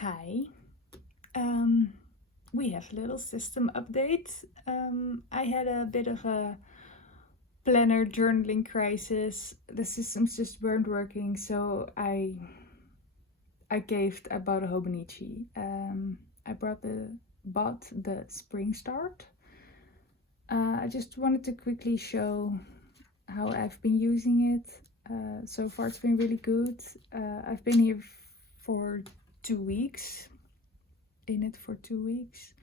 Hi. We have a little system update. I had a bit of a planner journaling crisis. The systems just weren't working, so I caved. I bought a Hobonichi. I bought the Spring Start. I just wanted to quickly show how I've been using it. So far, it's been really good. I've been here for 2 weeks. In it for 2 weeks.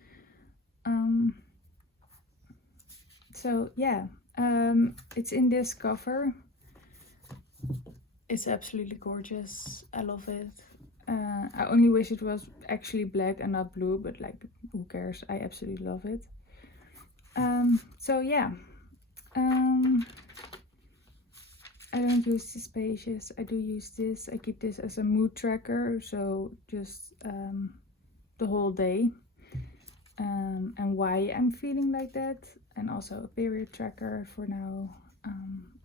So yeah, it's in this cover. It's absolutely gorgeous. I love it. I only wish it was actually black and not blue, but like, who cares? I absolutely love it. So yeah, I don't use these pages. I do use this. I keep this as a mood tracker, so just the whole day, and why I'm feeling like that, and also a period tracker for now.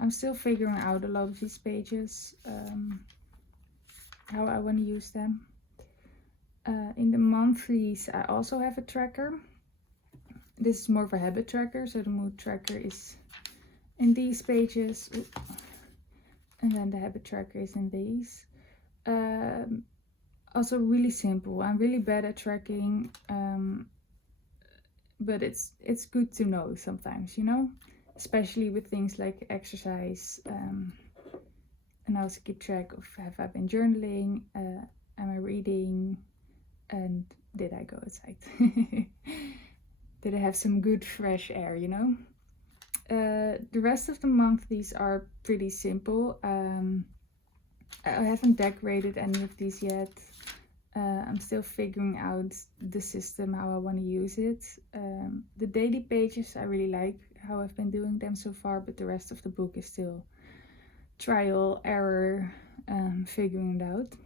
I'm still figuring out a lot of these pages, how I want to use them. In the monthlies, I also have a tracker. This is more of a habit tracker, so the mood tracker is in these pages, and then the habit tracker is in these. Also really simple. I'm really bad at tracking, but it's good to know sometimes, especially with things like exercise. And I also keep track of, have I been journaling, am I reading, and did I go outside? Did I have some good fresh air, The rest of the monthlies are pretty simple. I haven't decorated any of these yet. I'm still figuring out the system, how I want to use it. The daily pages, I really like how I've been doing them so far, but the rest of the book is still trial, error, figuring it out.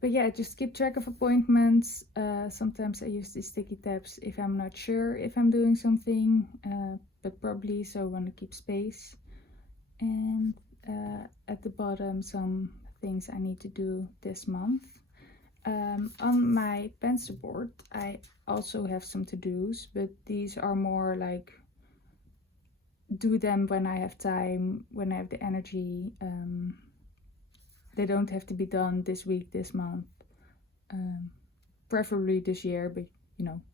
But yeah, just keep track of appointments. Sometimes I use these sticky tabs if I'm not sure if I'm doing something, but probably, so I want to keep space. And at the bottom, some things I need to do this month. On my pencil board, I also have some to-dos, but these are more like do them when I have time, when I have the energy. They don't have to be done this week, this month, preferably this year, but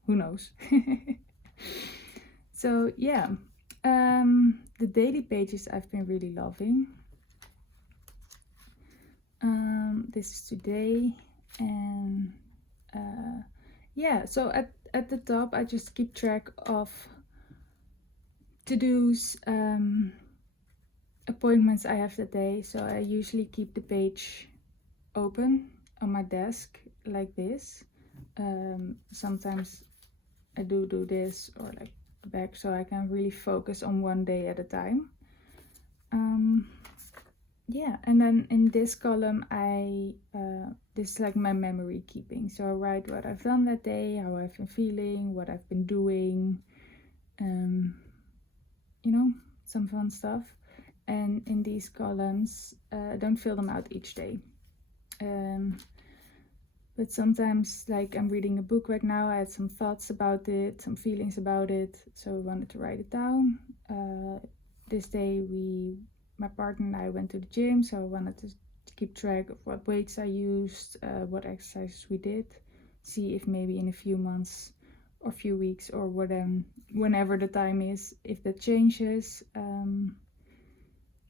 who knows. So yeah, the daily pages I've been really loving. This is today, and yeah, so at the top I just keep track of to-dos, appointments I have that day. So I usually keep the page open on my desk like this. Sometimes I do this, or like back, so I can really focus on one day at a time. Yeah, and then in this column this is like my memory keeping. So I write what I've done that day, how I've been feeling, what I've been doing, some fun stuff. And in these columns, I don't fill them out each day. But sometimes, like I'm reading a book right now, I had some thoughts about it, some feelings about it, so I wanted to write it down. This day my partner and I went to the gym, so I wanted to keep track of what weights I used, what exercises we did, see if maybe in a few months or few weeks or whenever the time is, if that changes.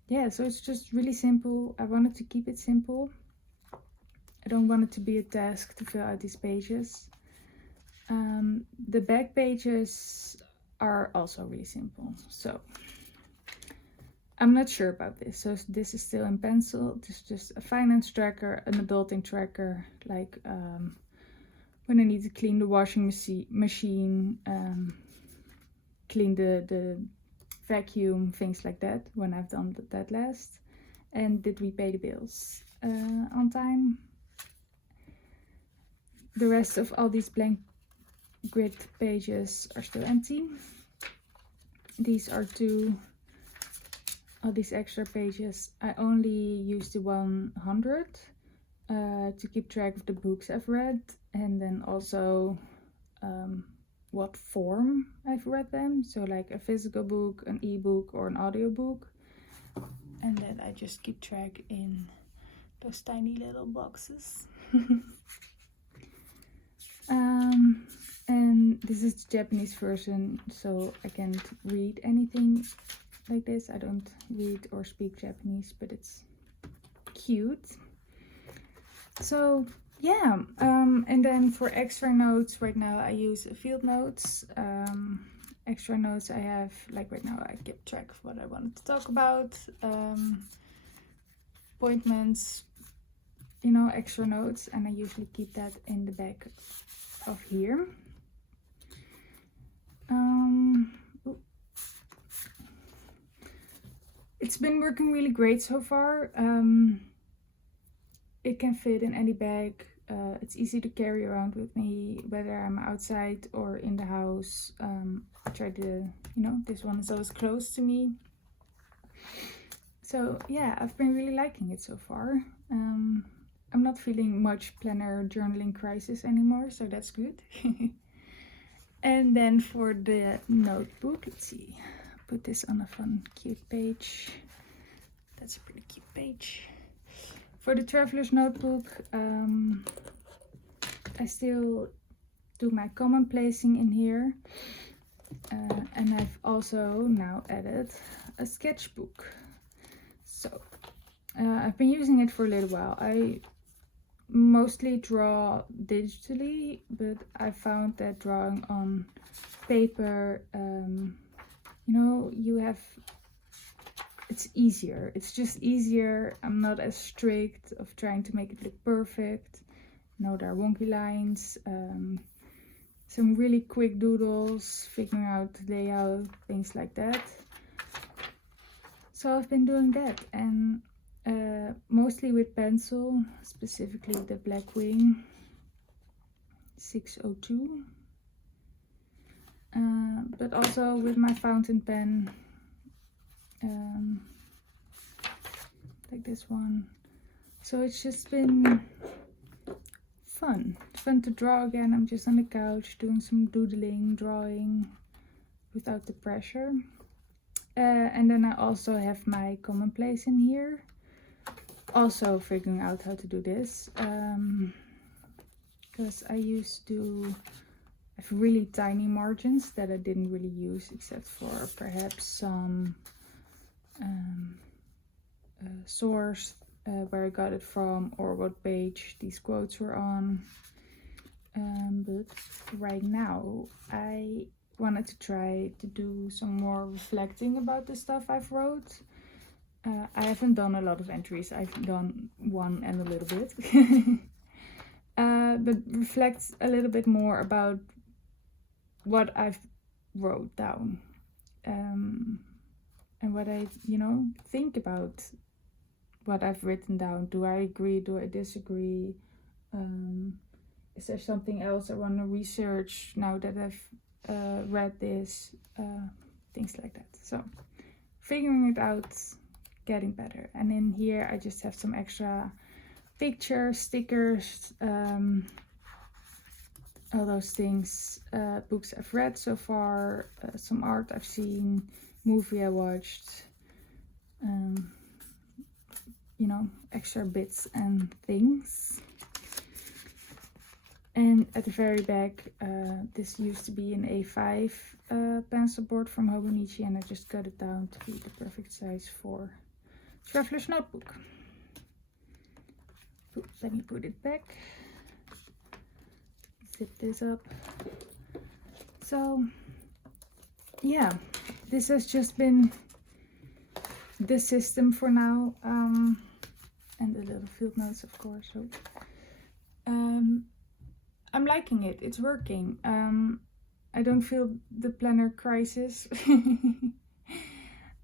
Yeah, so it's just really simple. I wanted to keep it simple. I don't want it to be a task to fill out these pages. The back pages are also really simple. So I'm not sure about this. So this is still in pencil. This is just a finance tracker, an adulting tracker, like when I need to clean the washing machine, clean the vacuum, things like that, when I've done that last. And did we pay the bills on time? The rest of all these blank grid pages are still empty. These are all these extra pages. I only use the 100 to keep track of the books I've read, and then also what form I've read them. So like a physical book, an ebook, or an audiobook. And then I just keep track in those tiny little boxes. And this is the Japanese version, so I can't read anything like this. I don't read or speak Japanese, but it's cute. So yeah, and then for extra notes, right now I use field notes. Extra notes I have, like right now I keep track of what I wanted to talk about, appointments, you know, extra notes, and I usually keep that in the back of here. It's been working really great so far. It can fit in any bag. It's easy to carry around with me, whether I'm outside or in the house. I try to, you know, this one is always close to me. So yeah, I've been really liking it so far. I'm not feeling much planner journaling crisis anymore, so that's good. And then for the notebook, let's see, put this on a fun, cute page. That's a pretty cute page. For the traveler's notebook, I still do my common placing in here. And I've also now added a sketchbook. So I've been using it for a little while. I mostly draw digitally, but I found that drawing on paper, you know, it's easier. It's just easier. I'm not as strict of trying to make it look perfect. You know, there are wonky lines, some really quick doodles, figuring out the layout, things like that. So I've been doing that, and mostly with pencil, specifically the Blackwing 602, but also with my fountain pen, like this one. So it's just been fun to draw again. I'm just on the couch doing some doodling, drawing without the pressure. And then I also have my commonplace in here. Also figuring out how to do this, because I used to have really tiny margins that I didn't really use, except for perhaps some source, where I got it from, or what page these quotes were on. But right now I wanted to try to do some more reflecting about the stuff I've wrote. I haven't done a lot of entries. I've done one and a little bit. But reflect a little bit more about what I've wrote down. And what I, you know, think about what I've written down. Do I agree? Do I disagree? Is there something else I want to research now that I've read this? Things like that. So figuring it out, getting better. And in here I just have some extra pictures, stickers, all those things, books I've read so far, some art I've seen, movie I watched, you know, extra bits and things. And at the very back, this used to be an A5 pencil board from Hobonichi, and I just cut it down to be the perfect size for traveler's notebook. Let me put it back. Zip this up. So yeah, this has just been the system for now, and the little field notes, of course. So I'm liking it. It's working. I don't feel the planner crisis.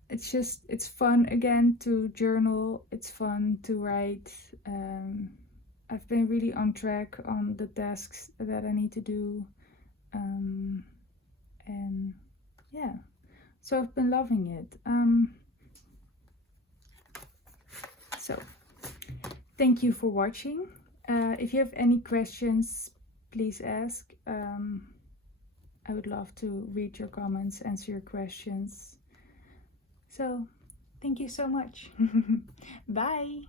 It's fun again to journal. It's fun to write. I've been really on track on the tasks that I need to do. And yeah, so I've been loving it. So thank you for watching. If you have any questions, please ask. I would love to read your comments, answer your questions. So, thank you so much. Bye!